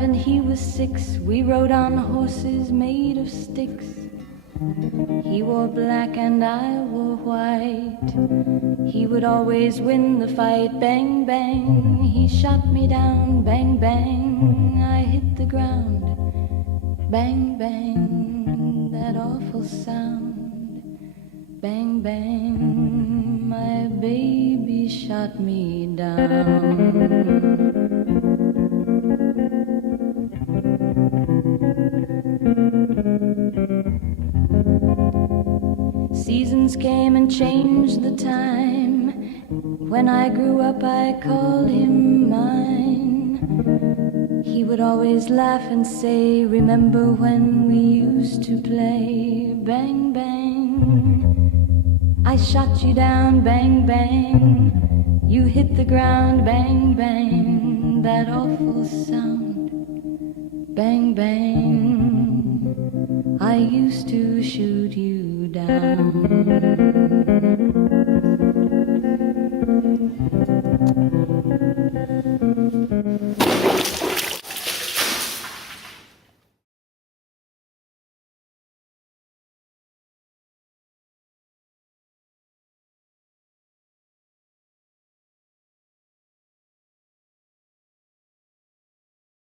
5 and he was 6. We rode on horses made of sticks. He wore black and I wore white. He would always win the fight. Bang, bang, he shot me down. Bang, bang, I hit the ground. Bang, bang, that awful sound. Bang, bang, my baby shot me down. Seasons came and changed the time. When I grew up I called him mine. He would always laugh and say, remember when we used to play? Bang, bang, I shot you down. Bang, bang, you hit the ground. Bang, bang, that awful sound. Bang, bang, I used to shoot you down.